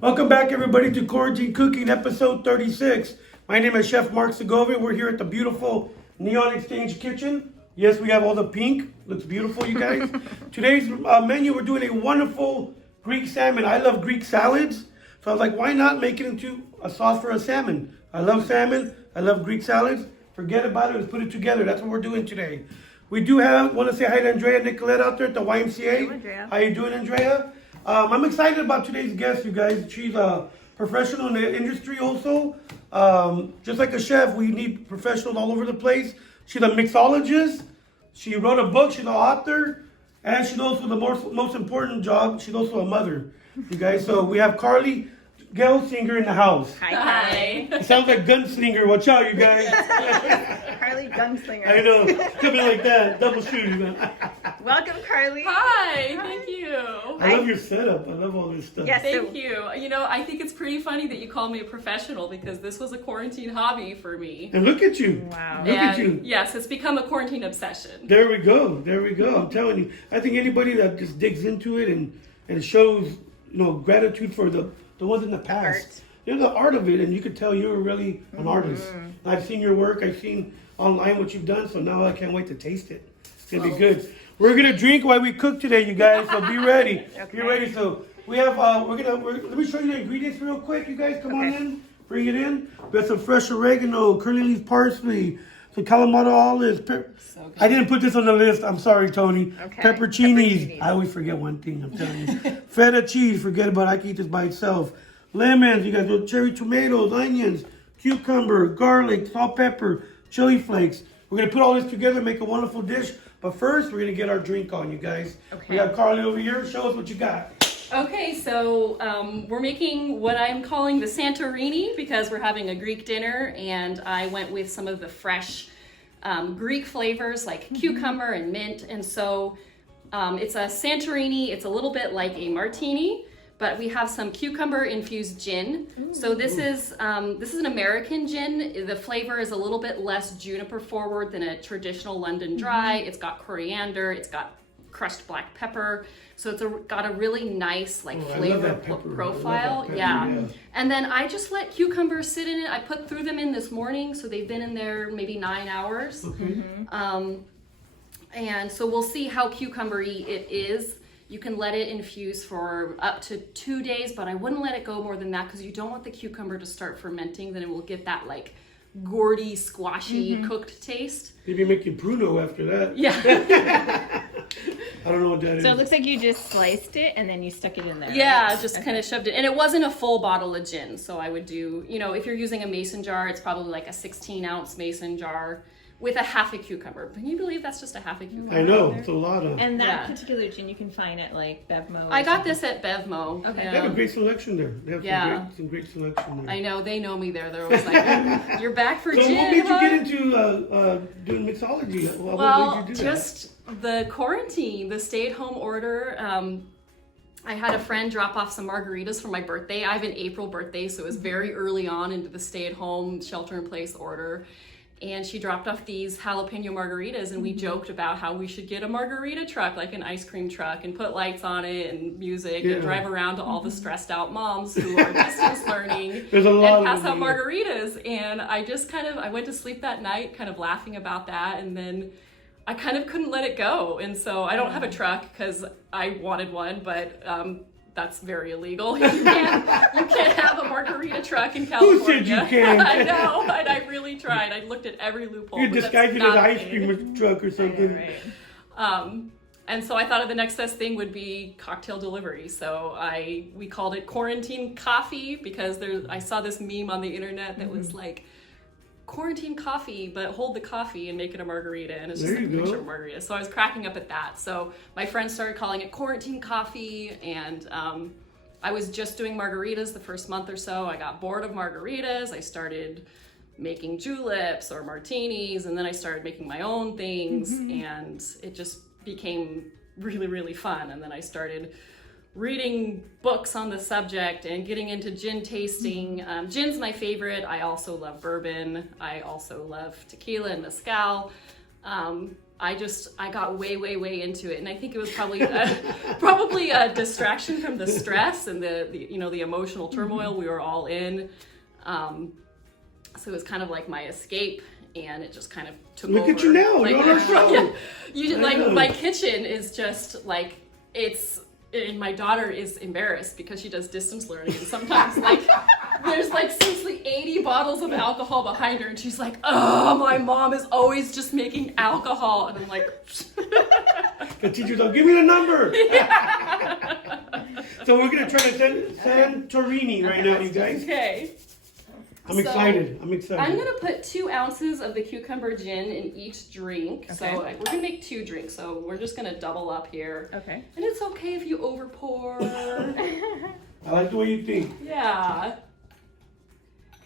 Welcome back, everybody, to Quarantine Cooking, episode 36. My name is Chef Mark Segovia. We're here at the beautiful Neon Exchange Kitchen. Yes, we have all the pink. Looks beautiful, you guys. Today's menu, we're doing a wonderful Greek salmon. I love Greek salads, so I was like, why not make it into a sauce for a salmon? I love salmon. I love Greek salads. Forget about it. Let's put it together. That's what we're doing today. We do want to say hi to Andrea Nicolette out there at the YMCA. Hey, Andrea. How you doing, Andrea? I'm excited about today's guest, you guys. She's a professional in the industry also. Just like a chef, we need professionals all over the place. She's a mixologist. She wrote a book. She's an author. And she's also the most important job. She's also a mother, you guys. So we have Carly Gelsinger in the house. Hi. It sounds like gunslinger. Watch out, you guys. Carly Gunslinger. I know. Coming like that. Double shooting. Welcome, Carly. Hi, thank you. I love your setup. I love all this stuff. Yes. Thank you. You know, I think it's pretty funny that you call me a professional because this was a quarantine hobby for me. And look at you. Wow. Look at you. Yes, it's become a quarantine obsession. There we go. There we go. I'm telling you. I think anybody that just digs into it and shows, gratitude for the ones in the past. Art. The art of it, and you could tell you're really an artist. I've seen your work. I've seen online what you've done, so now I can't wait to taste it. It's going to be good. We're going to drink while we cook today, you guys, so be ready. Be ready. So we have, let me show you the ingredients real quick, you guys. Come on in. Bring it in. We have some fresh oregano, curly leaf parsley, some Kalamata Olives. So good. I didn't put this on the list. I'm sorry, Toni. Okay. Pepperoncinis. I always forget one thing, I'm telling you. Feta cheese. Forget about it. I can eat this by itself. Lemons. You guys know cherry tomatoes, onions, cucumber, garlic, salt, pepper, chili flakes. We're going to put all this together, make a wonderful dish. But first, we're going to get our drink on, you guys. Okay. We got Carly over here. Show us what you got. Okay, so we're making what I'm calling the Santorini because we're having a Greek dinner, and I went with some of the fresh Greek flavors like cucumber and mint. And so it's a Santorini. It's a little bit like a martini, but we have some cucumber infused gin. So this is an American gin. The flavor is a little bit less juniper forward than a traditional London dry. It's got coriander. It's got crushed black pepper. So it's got a really nice flavor profile. Yeah. And then I just let cucumbers sit in it. I put through them in this morning, so they've been in there maybe 9 hours. Okay. And so we'll see how cucumbery it is. You can let it infuse for up to 2 days, but I wouldn't let it go more than that because you don't want the cucumber to start fermenting. Then it will get that gourdy, squashy, cooked taste. Maybe make you Bruno after that. Yeah. I don't know what that is. So it looks like you just sliced it and then you stuck it in there. Yeah, right? just kind of shoved it. And it wasn't a full bottle of gin. So I would do, if you're using a mason jar, it's probably like a 16-ounce mason jar with a half a cucumber. Can you believe that's just a half a cucumber? I know. It's a lot of. And that Yeah. particular gin you can find at Bevmo. I got this at Bevmo. Okay. They have a great selection there. They have Yeah. some great selection there. I know, they know me there. They're always like, you're back for So gin, what made you huh?" get into doing mixology? What Well, made you do just the quarantine, the stay-at-home order. I had a friend drop off some margaritas for my birthday. I have an April birthday, so it was very early on into the stay-at-home shelter-in-place order. And she dropped off these jalapeno margaritas, and we joked about how we should get a margarita truck, like an ice cream truck, and put lights on it and music and drive around to all the stressed out moms who are distance learning There's a lot and pass of out them here. margaritas. And I just I went to sleep that night kind of laughing about that, and then I kind of couldn't let it go. And so I don't have a truck because I wanted one, but that's very illegal. You can't have a margarita truck in California. Who said you can't? I know, and I really tried. I looked at every loophole. You but disguised it that's as not an a ice thing. cream truck or something. Right. And so I thought the next best thing would be cocktail delivery. So we called it quarantine coffee because I saw this meme on the internet that was like, quarantine coffee, but hold the coffee and make it a margarita, and it's just There like a you picture go. of margarita. So I was cracking up at that. So my friends started calling it quarantine coffee, and I was just doing margaritas the first month or so. I got bored of margaritas. I started making juleps or martinis, and then I started making my own things, and it just became really, really fun. And then I started reading books on the subject and getting into gin tasting. Gin's my favorite. I also love bourbon. I also love tequila and mezcal. I got way into it, and I think it was probably a distraction from the stress and the emotional turmoil we were all in. So it was kind of like my escape, and it just kind of took over. Look at you now, you're on our show. Yeah, my kitchen is just like and my daughter is embarrassed because she does distance learning, and sometimes there's seriously 80 bottles of alcohol behind her, and she's like, oh, my mom is always just making alcohol, and I'm like, the teacher's like, give me the number. So we're gonna try to Santorini right now, you guys. okay. I'm excited. I'm gonna put 2 ounces of the cucumber gin in each drink. Okay. So we're gonna make 2 drinks. So we're just gonna double up here. Okay. And it's okay if you over pour. I like the way you think. Yeah.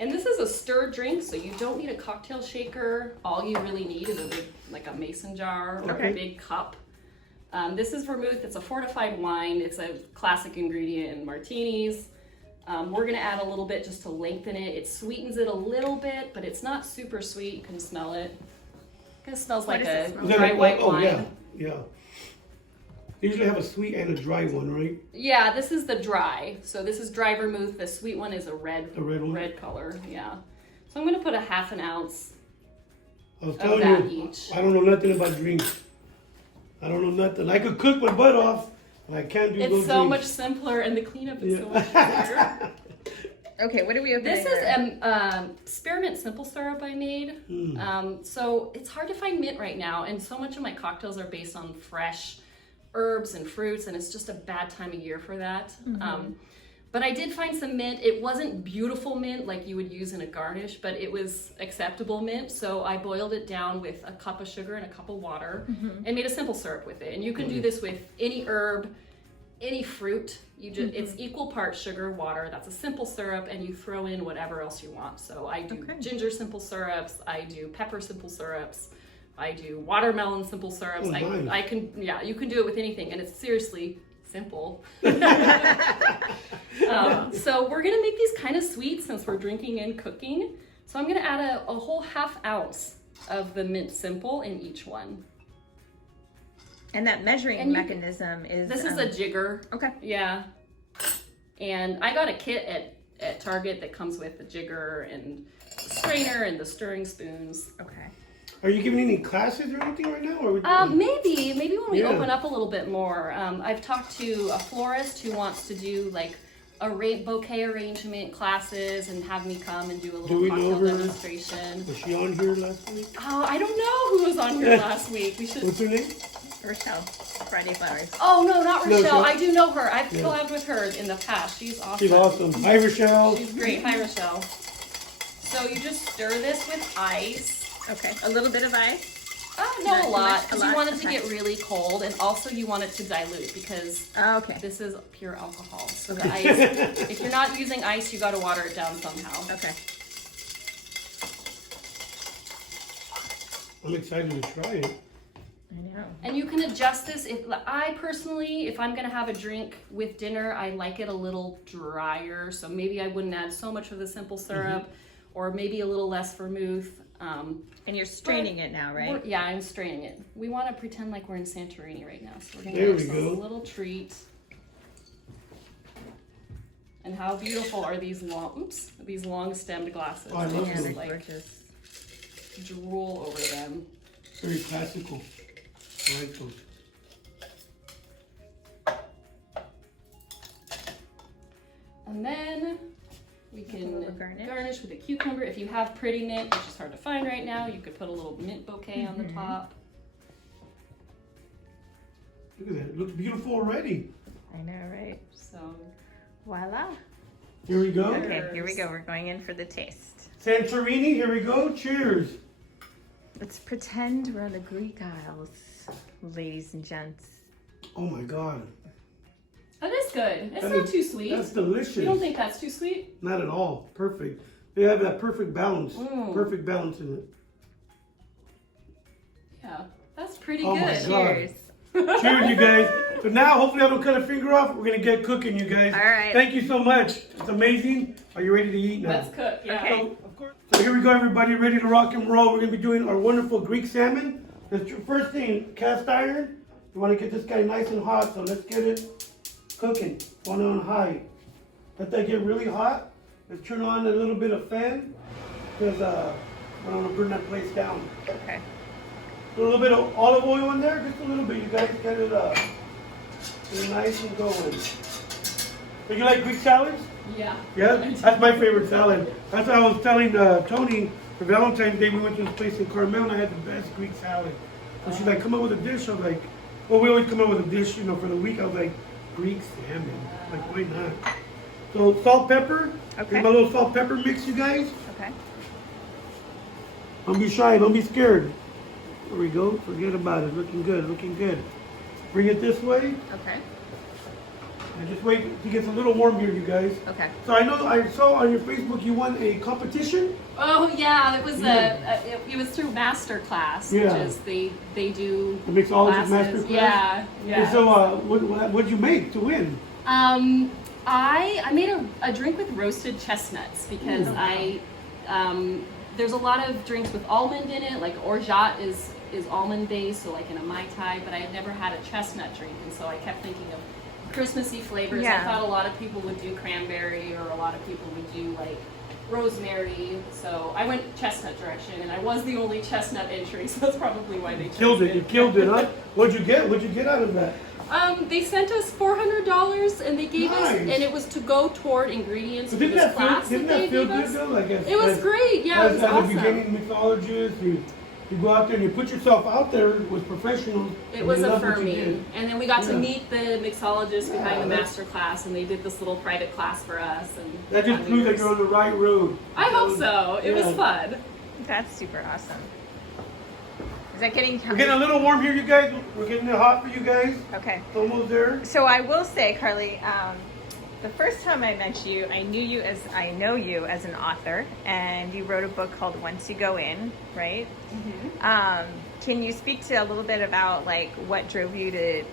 And this is a stirred drink, so you don't need a cocktail shaker. All you really need is a mason jar or a big cup. This is vermouth. It's a fortified wine. It's a classic ingredient in martinis. We're gonna add a little bit just to lengthen it. It sweetens it a little bit, but it's not super sweet. You can smell it. It kind of smells like a dry white wine. Yeah. They usually have a sweet and a dry one, right? Yeah, this is the dry. So this is dry vermouth. The sweet one is a red one? Red color, yeah. So I'm gonna put a 1/2 ounce I was of telling that you, each. I don't know nothing about drinks. I don't know nothing. I could cook my butt off, but I can't do those It's so drinks. much simpler, and the cleanup is so much easier. Okay, what are we opening? This is spearmint simple syrup I made. So it's hard to find mint right now, and so much of my cocktails are based on fresh herbs and fruits, and it's just a bad time of year for that. But I did find some mint. It wasn't beautiful mint like you would use in a garnish, but it was acceptable mint. So I boiled it down with a cup of sugar and a cup of water and made a simple syrup with it. And you can do this with any herb, any fruit. You just it's equal parts sugar, water. That's a simple syrup, and you throw in whatever else you want. So I do ginger simple syrups, I do pepper simple syrups, I do watermelon simple syrups. Nice. I can you can do it with anything, and it's seriously simple. So we're gonna make these kind of sweet since we're drinking and cooking. So I'm gonna add a whole 1/2 ounce of the mint simple in each one. And that measuring mechanism is... This is a jigger. Okay. Yeah. And I got a kit at Target that comes with the jigger and the strainer and the stirring spoons. Okay. Are you giving any classes or anything right now? Or Maybe when we open up a little bit more. I've talked to a florist who wants to do like a bouquet arrangement classes and have me come and do a little cocktail demonstration. Was she on here last week? Oh, I don't know who was on here last week. We should. What's her name? Rochelle. Friday Flowers. Oh no, not Rochelle. No, I do know her. I've collabed with her in the past. She's awesome. She's awesome. Hi, Rochelle. She's great. Hi, Rochelle. So you just stir this with ice. Okay. A little bit of ice? Not a lot, A because lot? you want it to Okay. get really cold, and also you want it to dilute because Okay. this is pure alcohol. So the ice, if you're not using ice, you got to water it down somehow. Okay. I'm excited to try it. I know. And you can adjust this. If I'm gonna have a drink with dinner, I like it a little drier. So maybe I wouldn't add so much of the simple syrup, or maybe a little less vermouth. And you're straining it now, right? Yeah, I'm straining it. We want to pretend like we're in Santorini right now, so we're gonna There give we ourselves go. a little treat. And how beautiful are these long stemmed glasses? Oh, I They love Yeah, just they're like gorgeous. drool over them. Very classical. I like those. And then we A can little garnish. garnish with a cucumber. If you have pretty mint, which is hard to find right now, you could put a little mint bouquet on the top. Look at that. It looks beautiful already. I know, right? So Voila. Here we go. Okay, here we go. We're going in for the taste. Santorini, here we go. Cheers. Let's pretend we're on the Greek Isles, ladies and gents. Oh my God. that is good. It's That not is- too sweet. That's delicious. You don't think that's too sweet? Not at all. Perfect. They have that perfect balance. Mm. Perfect balance in it. Yeah, that's pretty Oh my good. God. Cheers. Cheers, you guys. So now, hopefully I don't cut a finger off. We're going to get cooking, you guys. All right. Thank you so much. It's amazing. Are you ready to eat now? Let's cook. Yeah. Okay. So, of course. So here we go, everybody. Ready to rock and roll. We're going to be doing our wonderful Greek salmon. First thing, cast iron. You want to get this guy nice and hot, so let's get it cooking. On high. Let that get really hot. Let's turn on a little bit of fan because I don't want to burn that place down. Okay. A little bit of olive oil in there, just a little bit. You guys get it nice and going. So you like Greek salads? Yeah. Yeah, that's my favorite salad. That's what I was telling Toni for Valentine's Day. We went to this place in Carmel and I had the best Greek salad. So she's like, come up with a dish. I was like, well, we always come up with a dish, you know, for the week. I was like, Greek salmon. Like, why not? So salt, pepper. Okay. Here's my little salt, pepper mix, you guys. Okay. Don't be shy. Don't be scared. There we go. Forget about it. Looking good. Looking good. Bring it this way. Okay. And just wait till it gets a little warm here, you guys. Okay. So I know I saw on your Facebook you won a competition. Oh yeah, it was Yeah. it was through master class, Yeah. which is they do The Mixologist classes. master class. Yeah, yeah. And so what'd you make to win? I made a drink with roasted chestnuts because there's a lot of drinks with almond in it, like orgeat is almond based, so like in a Mai Tai, but I had never had a chestnut drink, and so I kept thinking of Christmassy flavors. Yeah. I thought a lot of people would do cranberry, or a lot of people would do like rosemary, so I went chestnut direction, and I was the only chestnut entry, so that's probably why they chose Killed it. You killed it, huh? What'd you get? What'd you get out of that? They sent us $400, and they gave us, Nice. and it was to go toward ingredients So for this class didn't that that they feel gave good us. though? Like It was great. Yeah, it was at the awesome. beginning, mixologist, you go out there and you put yourself out there with professionals. It and was you love what you affirming. did. And then we got to Yeah. meet the mixologist behind the that's- master class, and they did this little private class for us. And That just proves that you're on the right road. I hope so. It was Yeah. fun. That's super awesome. Is that getting We're getting a little warm here, you guys. We're getting it hot for you guys. Okay. It's almost there. So I will say, Carly, the first time I met you, I know you as an author, and you wrote a book called Once You Go In, right? Mm-hmm. Can you speak to a little bit about like what drove you to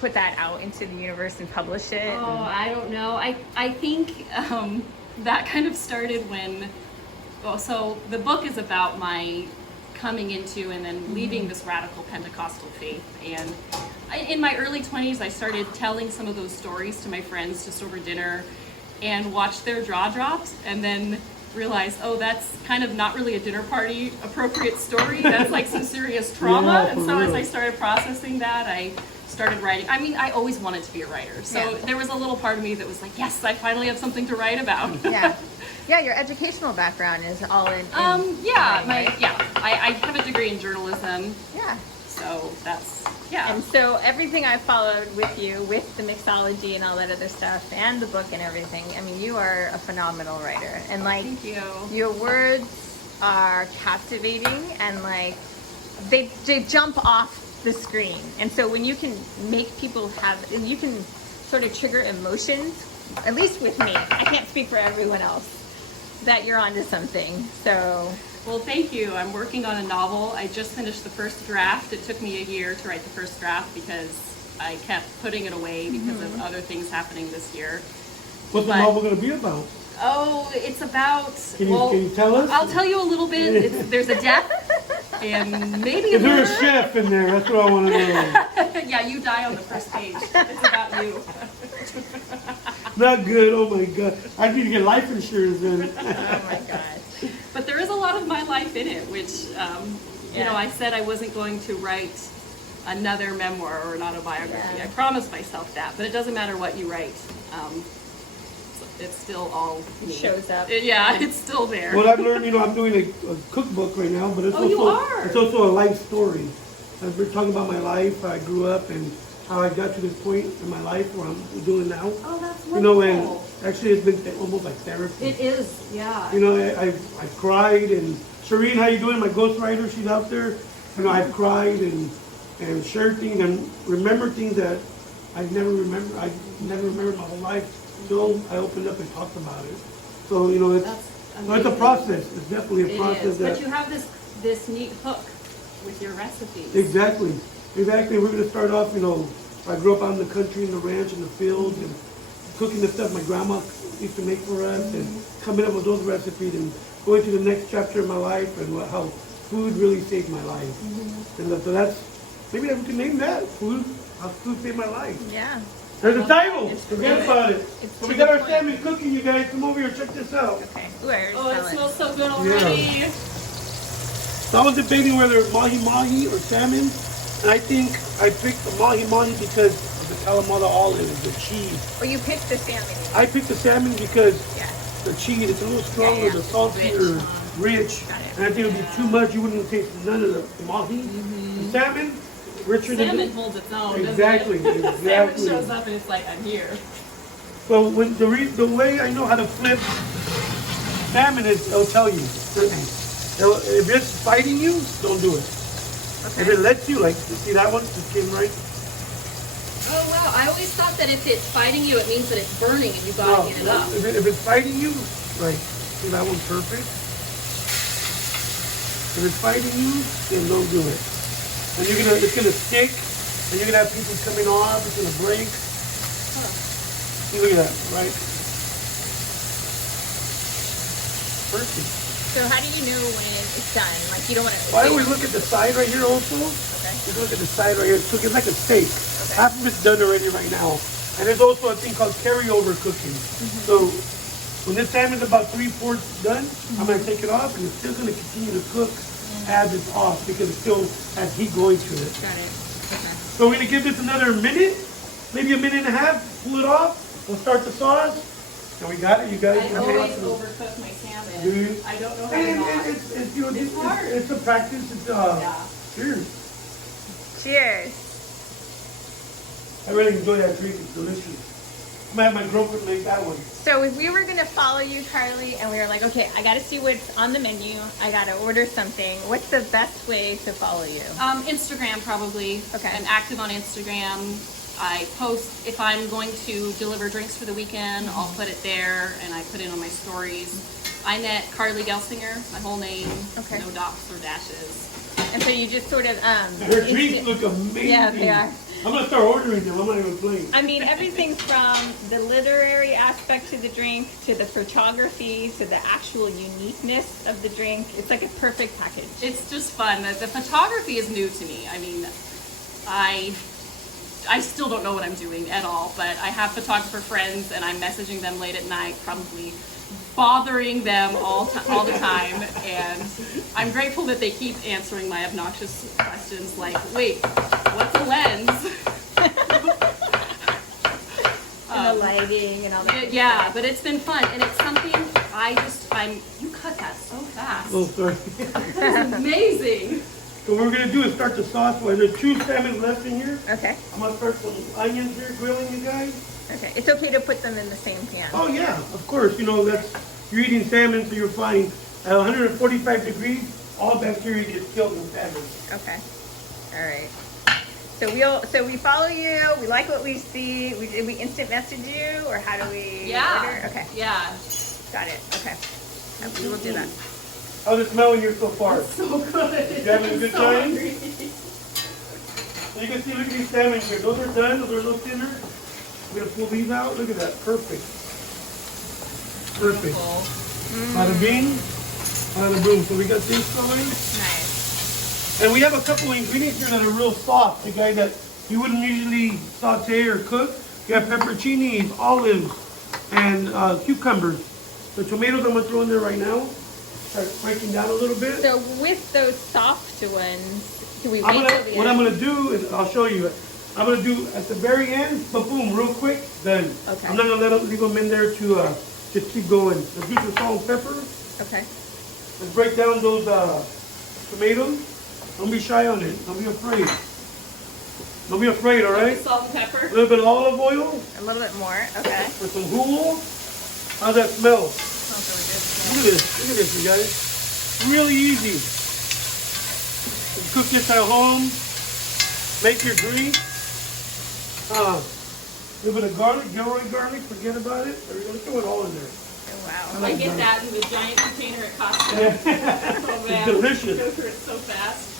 put that out into the universe and publish it? Oh, I don't know. I think that kind of started when. Well, so the book is about my coming into and then leaving this radical Pentecostal faith. And in my early 20s, I started telling some of those stories to my friends just over dinner and watched their jaw drops, and then realized, oh, that's kind of not really a dinner party appropriate story. That's like some serious trauma. Yeah, and for so as real. I started processing that, I started writing. I mean, I always wanted to be a writer. So Yeah. there was a little part of me that was like, yes, I finally have something to write about. Yeah. Yeah, your educational background is all in Yeah, writing, right? I have a degree in journalism, Yeah. so that's, yeah. And so everything I followed with you, with the mixology and all that other stuff, and the book and everything, I mean, you are a phenomenal writer. And like, Thank you. your words are captivating, and like, they jump off the screen. And so when you can make people and you can sort of trigger emotions, at least with me, I can't speak for everyone else, that you're onto something. So Well, thank you. I'm working on a novel. I just finished the first draft. It took me a year to write the first draft because I kept putting it away because of other things happening this year. What's the But- novel going to be about? Oh, it's about. Can you tell us? I'll tell you a little bit. There's a death, and maybe Is there a murder. chef in there? That's what I want to know. Yeah, you die on the first page. It's about you. Not good. Oh my god. I need to get life insurance then. oh my gosh. But there is a lot of my life in it, which, you Yeah. know, I said I wasn't going to write another memoir or an autobiography. Yeah. I promised myself that, but it doesn't matter what you write. It's still all me. Shows up. Yeah, it's still there. What I've learned, I'm doing a cookbook right now, but it's Oh, you also are? it's also a life story. I've been talking about my life, how I grew up, and how I got to this point in my life where I'm doing now. Oh, that's You know, wonderful. and actually it's been almost like therapy. It is, yeah. You know, I've cried, and Shireen, how you doing? My ghostwriter, she's out there. You know, I've cried and shared things and remember things that I never remembered my whole life until I opened up and talked about it. So, you know, it's a process. It's definitely a It process. is, that, but you have this neat hook with your recipes. Exactly. We're going to start off, I grew up out in the country, in the ranch, in the fields, and cooking the stuff my grandma used to make for us, and coming up with those recipes, and going to the next chapter of my life, and how food really saved my life. And so that's, maybe we can name that, food saved my life. Yeah. There's a title. It's Forget good. about it. It's So to we got the our point. salmon cooking, you guys. Come over here, check this out. Okay. Ooh, I Oh, it already smell smells so good already. So I was debating whether mahi-mahi or salmon. And I think I picked the mahi-mahi because of the Kalamata Olives, the cheese. Or you picked the salmon. I picked the salmon because Yeah. the cheese, it's a little stronger, yeah. the saltier, rich. Got it. And I think it would be too much. You wouldn't taste none of the mahi. The salmon, richer Salmon than holds its own, exactly, doesn't it? Salmon exactly. shows up and it's like, I'm here. So when the way I know how to flip salmon is, it'll tell you. If it's fighting you, don't do it. Okay. If it lets you, like, see that one just came right. Oh wow, I always thought that if it's fighting you, it means that it's burning and you gotta get it up. If it's fighting you, like, see that one perfect. If it's fighting you, then don't do it. And it's gonna stick, and you're gonna have pieces coming off. It's gonna break. See, look at that, right? Perfect. So how do you know when it's done? Like you don't want to. Well, I always look at the side right here also. Okay. Just look at the side right here. It's cooking like a steak. Okay. Half of it's done already right now. And there's also a thing called carryover cooking. So when this salmon's about 3/4 done, I'm gonna take it off and it's still gonna continue to cook as it's off because it still has heat going to it. Got it. Okay. So we're gonna give this another minute, maybe a minute and a half, pull it off. We'll start the sauce. And we got it, you guys. I always overcook my salmon. Do you? I don't know how to And not. it's you know, It's hard. it's a practice. It's Yeah. cheers. Cheers. I really enjoy that drink. It's delicious. I'm gonna have my girlfriend make that one. So if we were gonna follow you, Carly, and we were like, okay, I gotta see what's on the menu. I gotta order something. What's the best way to follow you? Instagram probably. Okay. I'm active on Instagram. I post if I'm going to deliver drinks for the weekend. I'll put it there, and I put it on my stories. I'm at Carly Gelsinger, my whole name. Okay. No dots or dashes. And so you just sort of Her drinks look amazing. Yeah, they are. I'm gonna start ordering them. I'm not even playing. I mean, everything from the literary aspect to the drink, to the photography, to the actual uniqueness of the drink. It's like a perfect package. It's just fun. The photography is new to me. I mean, I still don't know what I'm doing at all, but I have photographer friends and I'm messaging them late at night, probably bothering them all the time, and I'm grateful that they keep answering my obnoxious questions like, wait, what's a lens? And the lighting and all that. Yeah, but it's been fun, and it's something you cut that so fast. Oh, sorry. It's amazing. So what we're gonna do is start the sauce. Well, there's 2 salmon left in here. Okay. I'm gonna start some onions here, grilling, you guys. Okay. It's okay to put them in the same pan. Oh yeah, of course. You know you're eating salmon, so you're fine. At 145 degrees, all bacteria gets killed in salmon. Okay. All right. So we follow you. We like what we see. Did we instant message you, or how do we order? Okay. Yeah. Got it. Okay. We will do that. How's it smelling here so far? So good. You having a good So time? hungry. So you can see, look at these salmon here. Those are done. Those are a little thinner. We're gonna pull these out. Look at that. Perfect. Perfect. Bada bing, bada boom. So we got this going. Nice. And we have a couple of ingredients here that are real soft. The guy that you wouldn't usually saute or cook. You have pepperoncinis, olives, and cucumbers. The tomatoes I'm gonna throw in there right now. Start breaking down a little bit. So with those soft ones, do we wait till the What end? I'm gonna do is, I'll show you. I'm gonna do at the very end, boom, real quick, then. Okay. I'm not gonna leave them in there to just keep going. Let's do some salt and pepper. Okay. Let's break down those tomatoes. Don't be shy on it. Don't be afraid. Don't be afraid, all right? Salt and pepper. A little bit of olive oil A little bit more. Okay. for some hulu. How's that smell? Smells really good. Look at this. Look at this, you guys. Really easy. You cook this at home. Make your drink. A little bit of garlic, Gilroy garlic. Forget about it. We're gonna throw it all in there. Oh, wow. I get that in the giant container at Costco. Oh man, It's delicious. Go through it so fast.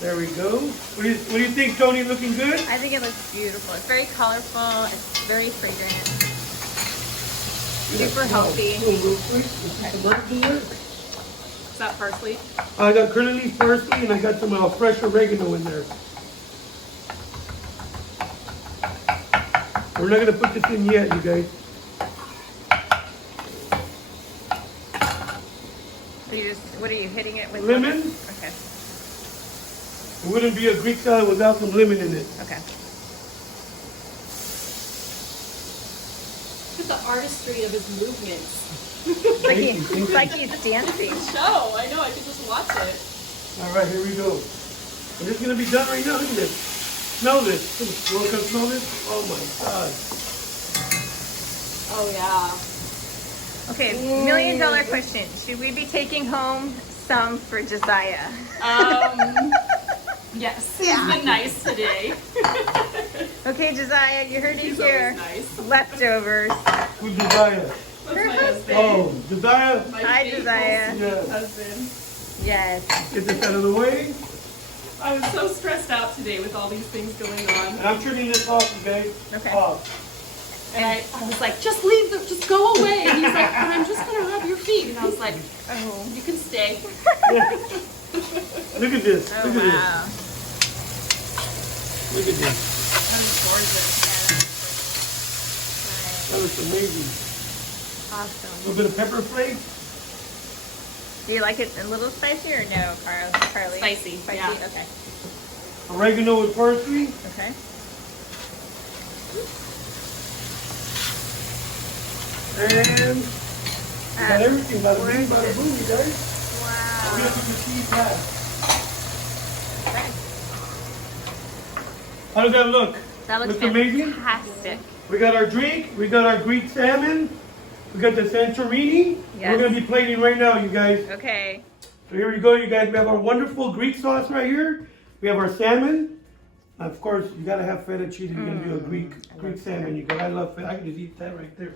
There we go. What do you think, Tony? Looking good? I think it looks beautiful. It's very colorful. It's very fragrant. Super healthy. Real quick. Put some herbs in there. Is that parsley? I got curly leaf parsley and I got some fresh oregano in there. We're not gonna put this in yet, you guys. So you just, what are you hitting it with? Lemon. Okay. It wouldn't be a Greek salad without some lemon in it. Okay. Look at the artistry of his movements. It's like he's dancing. Show, I know, I could just watch it. All right, here we go. And it's gonna be done right now. Look at this. Smell this. You wanna come smell this? Oh my God. Oh yeah. Okay, $1 million question. Should we be taking home some for Josiah? Yes. He's been nice today. Okay, Josiah, you heard it He's here. always nice. Leftovers. Who's Josiah? That's my husband. Oh, Josiah. My Hi, faithful Yeah. Josiah. husband. Yes. Get this out of the way. I was so stressed out today with all these things going on. And I'm turning this off, you guys. Okay. Off. And I was like, just leave them, just go away. And he's like, but I'm just gonna rub your feet. And I was like, oh, you can stay. Look at this. Oh, Look at wow. this. Look at this. That is gorgeous. That looks amazing. A Awesome. little bit of pepper flakes. Do you like it a little spicy or no, Carly? Spicy, Spicy? yeah. Okay. Oregano with parsley. Okay. And got everything. Bada bing, bada boom, you guys. Wow. We're gonna put the cheese back. Okay. How does that look? That looks amazing. fantastic. We got our drink. We got our Greek salmon. We got the Santorini. Yes. We're gonna be plating right now, you guys. Okay. So here we go, you guys. We have our wonderful Greek sauce right here. We have our salmon. Of course, you gotta have feta cheese if you're gonna do a Greek salmon. You guys, I love feta. I can just eat that right there.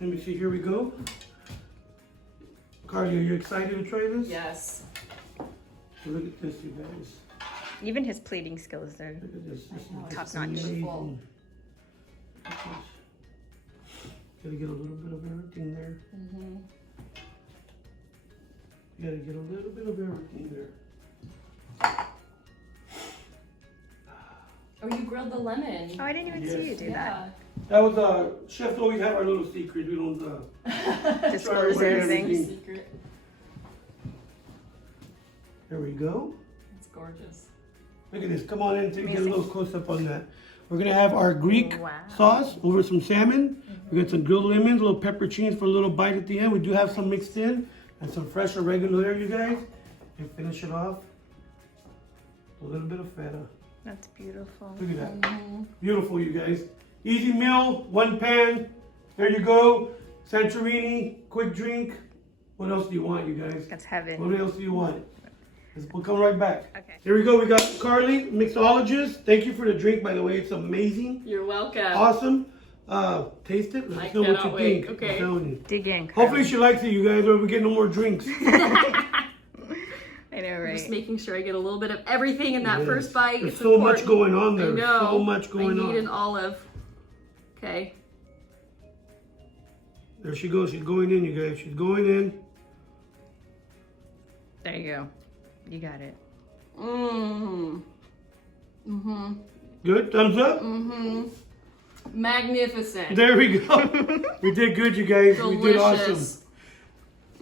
Let me see. Here we go. Carly, are you excited to try this? Yes. Look at this, you guys. Even his plating skills are Look at this. This top is notch. amazing. Look at this. Gotta get a little bit of everything there. You gotta get a little bit of everything there. Oh, you grilled the lemon. Oh, I didn't even see you do Yeah. That was chefs always have our little secret. We don't that. Disclose Sorry, wait, everything. everything. Secret. There we go. It's gorgeous. Look at this. Come on in to get a Amazing. little close up on that. We're gonna have our Greek Wow. sauce over some salmon. We got some grilled lemons, a little pepperoncini for a little bite at the end. We do have some mixed in and some fresh oregano there, you guys. And finish it off. A little bit of feta. That's beautiful. Look at that. Beautiful, you guys. Easy meal, one pan. There you go. Santorini, quick drink. What else do you want, you guys? That's heaven. What else do you want? We'll come right back. Okay. Here we go. We got Carly, Mixologist. Thank you for the drink, by the way. It's amazing. You're welcome. Awesome. Taste it. Let I us know what cannot you wait. think. Okay. I'm telling you. Dig in, Carly. Hopefully she likes it, you guys, or we get no more drinks. I know, I'm right? just making sure I get a little bit of everything in that Yes. first bite. There's It's so important. much going on there. I know. So much going I need on. an olive. Okay. There she goes. She's going in, you guys. She's going in. There you go. You got it. Good. Thumbs up. Magnificent. There we go. We did good, you guys. We did awesome. Delicious.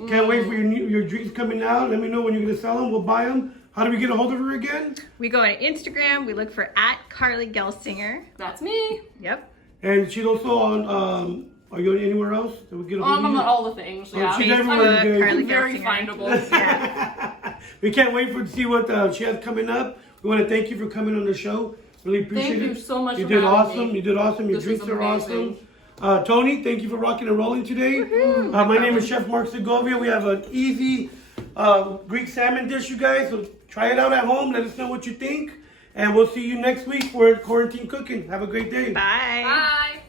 Can't wait for your drinks coming out. Let me know when you're going to sell them. We'll buy them. How do we get a hold of her again? We go on Instagram. We look for @Carly Gelsinger. That's me. Yep. And she's also on, are you on anywhere else? That we get a hold I'm of on you? all the things. Yeah. she's everywhere, I'm you guys. Carly very Gelsinger. findable. Yeah. We can't wait to see what she has coming up. We want to thank you for coming on the show. Really appreciate it. Thank you so much You for did having awesome. me. You did awesome. Your This drinks is are amazing. awesome. Toni, thank you for rocking and rolling today. My name is Chef Mark Segovia. We have an easy Greek salmon dish, you guys. So try it out at home. Let us know what you think. And we'll see you next week for Quarantine Cooking. Have a great day. Bye. Bye.